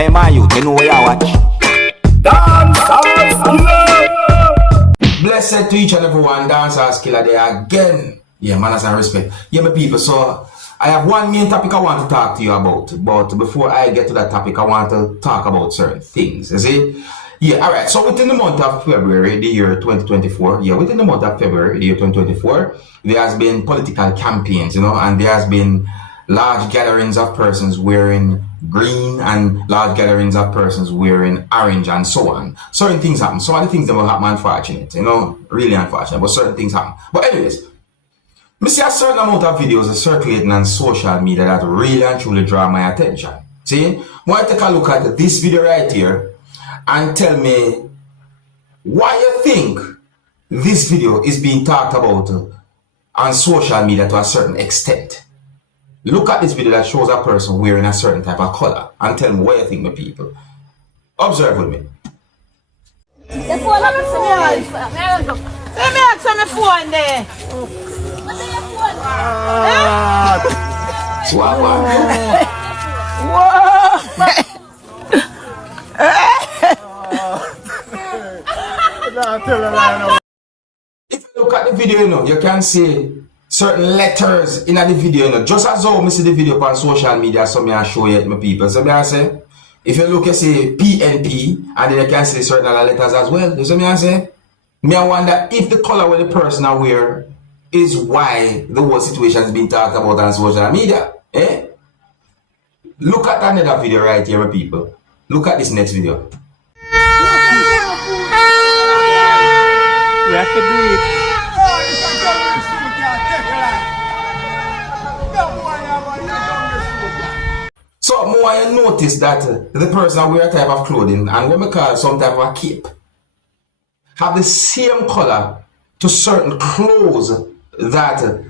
Hey man, you know where you watch. Dancehall skilla. Blessed to each and everyone, Dancehall skilla there again. Yeah, manners and respect. Yeah, my people, so I have one main topic I want to talk to you about. But before I get to that topic, I want to talk about certain things. You see? Yeah, alright. So within the month of February, the year 2024, within the month of February, the year 2024, there has been political campaigns, and there has been large gatherings of persons wearing green and large gatherings of persons wearing orange and so on. Certain things happen. Some of the things that will happen unfortunate, really unfortunate, but certain things happen. But anyways, I see a certain amount of videos circulating on social media that really and truly draw my attention. See, I want to take a look at this video right here and tell me why you think this video is being talked about on social media to a certain extent. Look at this video that shows a person wearing a certain type of color and tell me what you think, my people. Observe with me. The phone up to me. Let me answer my phone there. What's your phone? If you look at the video, you can see certain letters in the video, just as how I see the video on social media, so I show you my people. So I say, if you look, you see PNP, and then you can see certain other letters as well. You see me I say? I wonder if the color where the person are wear is why the whole situation is being talked about on social media. Look at another video right here, my people. Look at this next video. We have to do it. So more I notice that the person wear a type of clothing and what we call some type of a cape have the same color to certain clothes that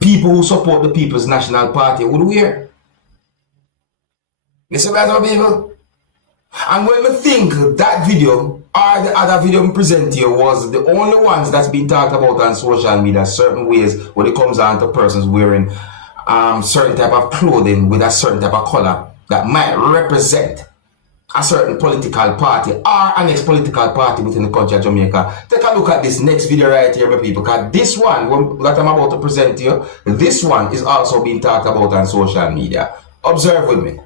people who support the People's National Party would wear. You see what people? And when we think that video or the other video we present here was the only ones that's been talked about on social media, certain ways when it comes down to persons wearing certain type of clothing with a certain type of color that might represent a certain political party or an ex-political party within the country of Jamaica. Take a look at this next video right here, my people, because this one that I'm about to present to you, this one is also being talked about on social media. Observe with me.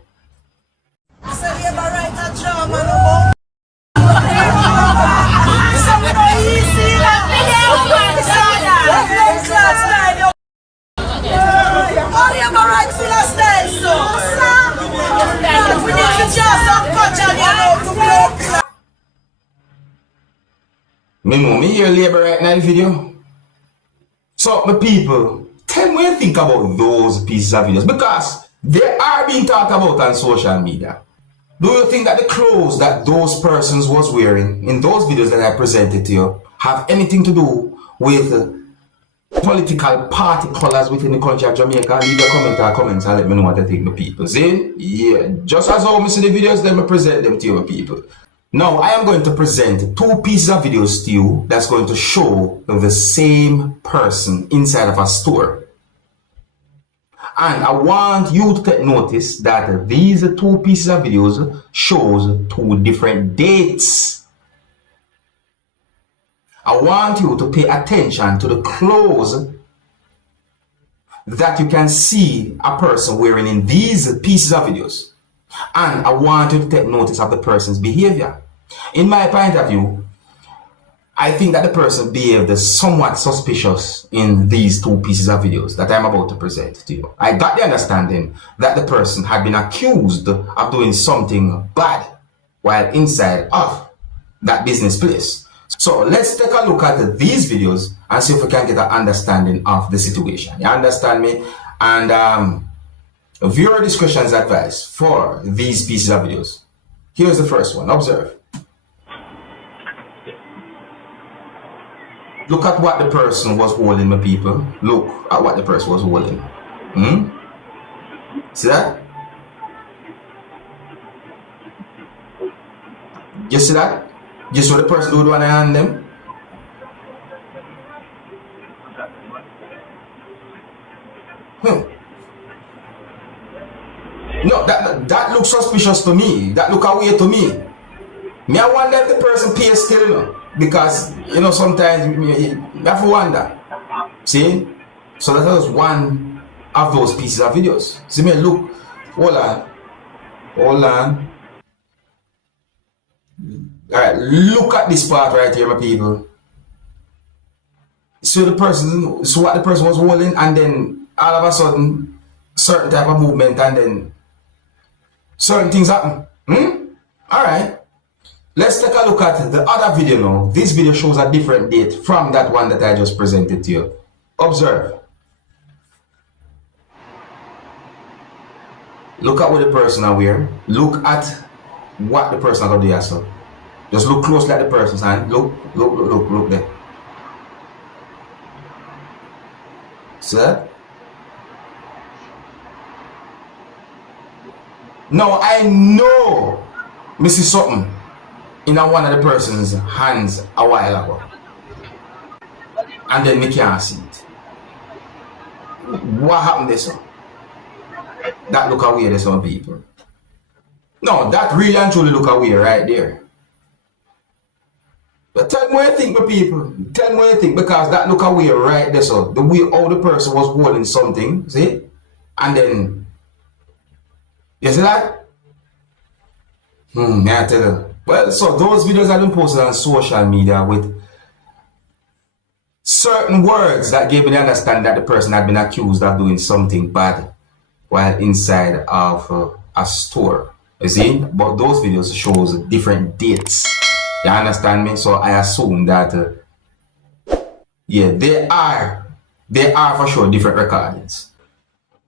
Me hear Labourite in the video. So my people, tell me what you think about those pieces of videos, because they are being talked about on social media. Do you think that the clothes that those persons was wearing in those videos that I presented to you have anything to do with political party colors within the country of Jamaica? Leave a comment or comments and let me know what you think, my people. See? Yeah, just as how I see the videos, let me present them to you, my people. Now, I am going to present two pieces of videos to you that's going to show the same person inside of a store. And I want you to take notice that these two pieces of videos shows two different dates. I want you to pay attention to the clothes that you can see a person wearing in these pieces of videos. And I want you to take notice of the person's behavior. In my point of view, I think that the person behaved somewhat suspicious in these two pieces of videos that I'm about to present to you. I got the understanding that the person had been accused of doing something bad while inside of that business place. So let's take a look at these videos and see if we can get an understanding of the situation. You understand me? And viewer discretion is advised for these pieces of videos. Here's the first one. Observe. Look at what the person was holding, my people. Look at what the person was holding. See that? You see that? You saw the person do one hand them? No, that looks suspicious suspicious to me. That look away to me. Me, I wonder if the person pays still, you know, because, you know, sometimes you have to wonder. See? So that was one of those pieces of videos. See me, look, hold on. Alright, look at this part right here, my people. So what the person was holding, and then all of a sudden, certain type of movement, and then certain things happen. Alright. Let's take a look at the other video now. This video shows a different date from that one that I just presented to you. Observe. Look at what the person are wearing. Look at what the person are going to do yourself. Just look closely at the person's hand. Look there. See that? Now I know me see something in one of the person's hands a while ago. And then me can't see it. What happened there, son? That look away there, some people. No, that really and truly look away right there. But tell me what you think, my people. Tell me what you think, because that look away right there, so the way how the person was holding something, see? And then, you see that? May I tell you? Well, so those videos have been posted on social media with certain words that gave me to understand that the person had been accused of doing something bad while inside of a store. You see? But those videos shows different dates. You understand me? So I assume that yeah, they are for sure different recordings.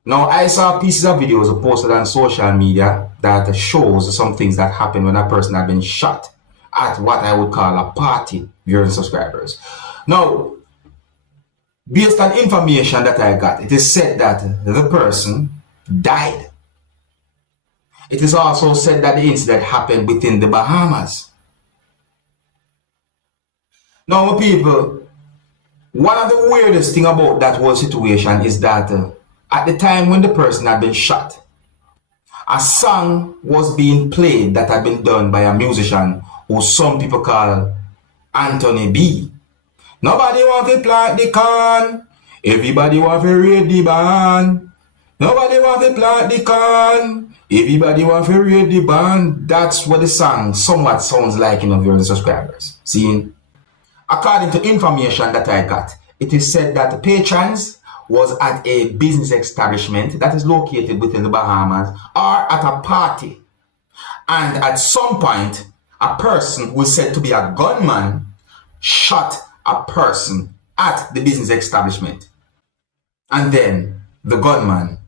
Now I saw pieces of videos posted on social media that shows some things that happened when a person had been shot at what I would call a party, viewers and subscribers. Now, based on information that I got, it is said that the person died. It is also said that the incident happened within the Bahamas. Now, people, one of the weirdest thing about that whole situation is that at the time when the person had been shot, a song was being played that had been done by a musician who some people call Anthony B. Nobody want to plant the corn, everybody want to raid the barn. Nobody want to plant the corn, everybody want to raid the barn. That's what the song somewhat sounds like, you know, viewers and subscribers. See, according to information that I got, it is said that the patrons was at a business establishment that is located within the Bahamas or at a party. And at some point, a person who is said to be a gunman shot a person at the business establishment. And then the gunman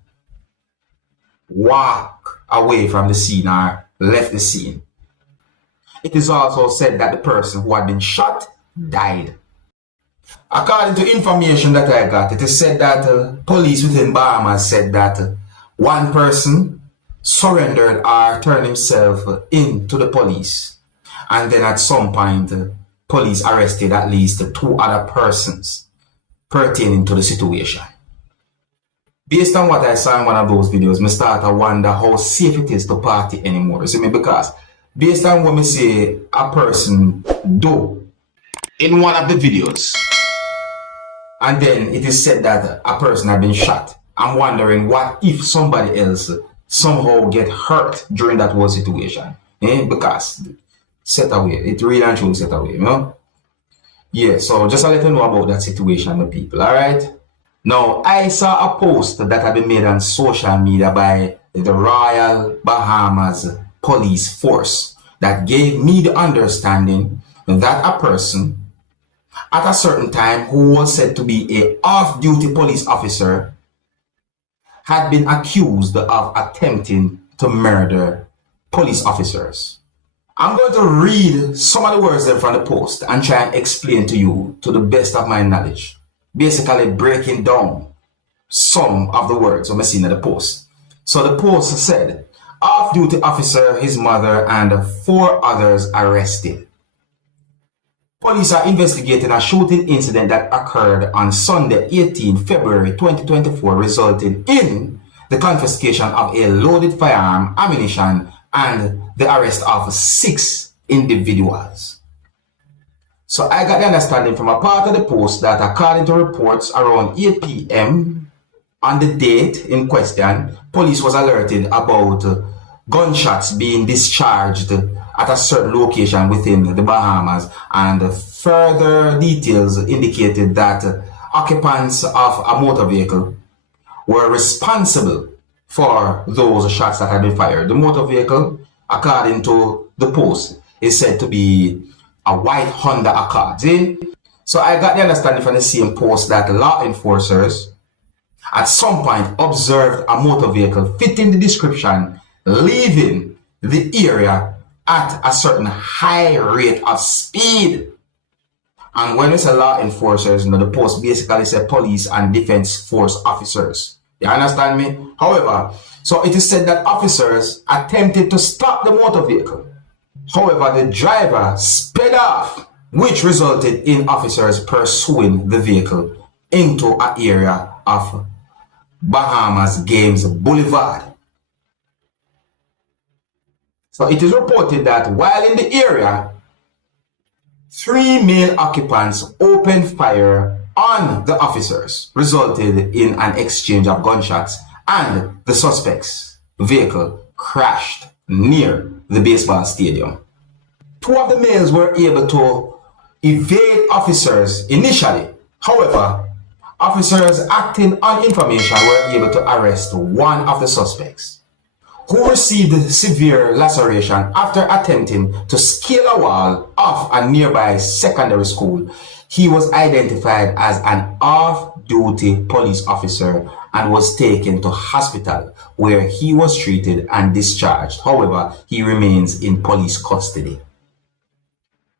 walked away from the scene or left the scene. It is also said that the person who had been shot died. According to information that I got, it is said that police within Bahamas said that one person surrendered or turned himself in to the police. And then at some point, police arrested at least 2 other persons pertaining to the situation. Based on what I saw in one of those videos, I start to wonder how safe it is to party anymore. You see me? Because based on what I say a person do in one of the videos, and then it is said that a person had been shot. I'm wondering what if somebody else somehow get hurt during that whole situation. Because set away, it really and truly set away, you know? Yeah, so just to let you know about that situation, the people, alright? Now, I saw a post that had been made on social media by the Royal Bahamas Police Force that gave me the understanding that a person at a certain time who was said to be a off-duty police officer had been accused of attempting to murder police officers. I'm going to read some of the words there from the post and try and explain to you to the best of my knowledge. Basically breaking down some of the words I'm seeing in the post. So the post said, off-duty officer, his mother, and 4 others arrested. Police are investigating a shooting incident that occurred on Sunday, 18 February 2024, resulting in the confiscation of a loaded firearm, ammunition, and the arrest of 6 individuals. So I got the understanding from a part of the post that according to reports around 8 p.m. on the date in question, police was alerted about gunshots being discharged at a certain location within the Bahamas, and further details indicated that occupants of a motor vehicle were responsible for those shots that had been fired. The motor vehicle, according to the post, is said to be a white Honda Accord. See? So I got the understanding from the same post that law enforcers at some point observed a motor vehicle fitting the description leaving the area at a certain high rate of speed. And when we say law enforcers, the post basically said police and defense force officers. You understand me? However, so it is said that officers attempted to stop the motor vehicle. However, the driver sped off, which resulted in officers pursuing the vehicle into an area of Bahamas Games Boulevard. So it is reported that while in the area, 3 male occupants opened fire on the officers, resulted in an exchange of gunshots, and the suspect's vehicle crashed near the baseball stadium. 2 of the males were able to evade officers initially. However, officers acting on information were able to arrest 1 of the suspects, who received severe laceration after attempting to scale a wall of a nearby secondary school. He was identified as an off-duty police officer and was taken to hospital, where he was treated and discharged. However, he remains in police custody.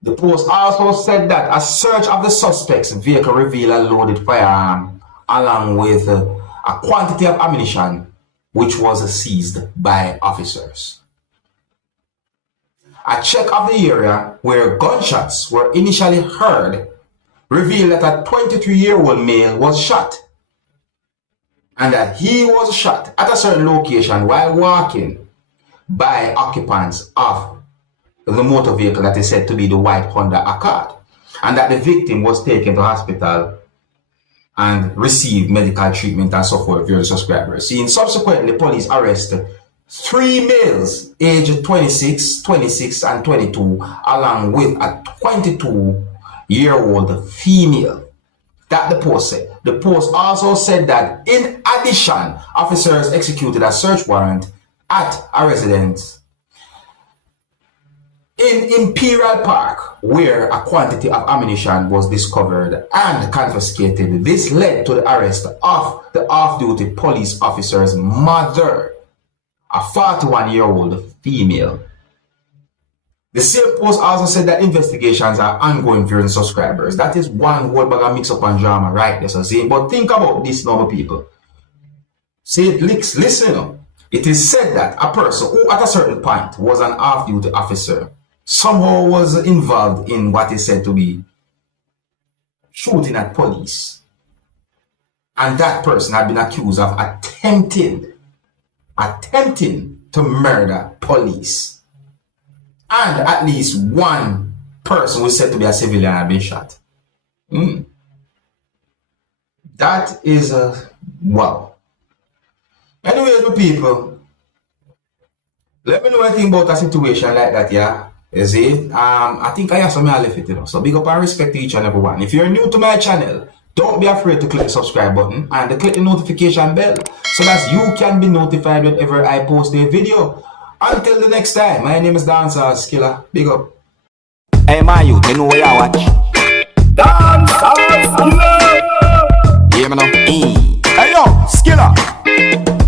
The post also said that a search of the suspect's vehicle revealed a loaded firearm along with a quantity of ammunition, which was seized by officers. A check of the area where gunshots were initially heard revealed that a 23-year-old male was shot, and that he was shot at a certain location while walking by occupants of the motor vehicle that is said to be the white Honda Accord, and that the victim was taken to hospital and received medical treatment and so forth. Viewers, subscribers. Subsequently, police arrested 3 males aged 26, 26, and 22, along with a 22-year-old female. That the post said. The post also said that in addition, officers executed a search warrant at a residence in Imperial Park, where a quantity of ammunition was discovered and confiscated. This led to the arrest of the off-duty police officer's mother, a 41-year-old female. The same post also said that investigations are ongoing, viewers, subscribers. That is one whole bag of mix-up and drama right there. So see, but think about this, normal people. See, listen. It is said that a person who at a certain point was an off-duty officer somehow was involved in what is said to be shooting at police, and that person had been accused of attempting to murder police, and at least 1 person was said to be a civilian had been shot. That is wow. Anyways, my people, let me know anything about a situation like that, yeah. You see, I think I have some left it, So big up and respect to each and every one. If you're new to my channel, don't be afraid to click the subscribe button and to click the notification bell so that you can be notified whenever I post a video. Until the next time, my name is Dancehall Skilla. Big up. Hey, my youth, you know where I watch.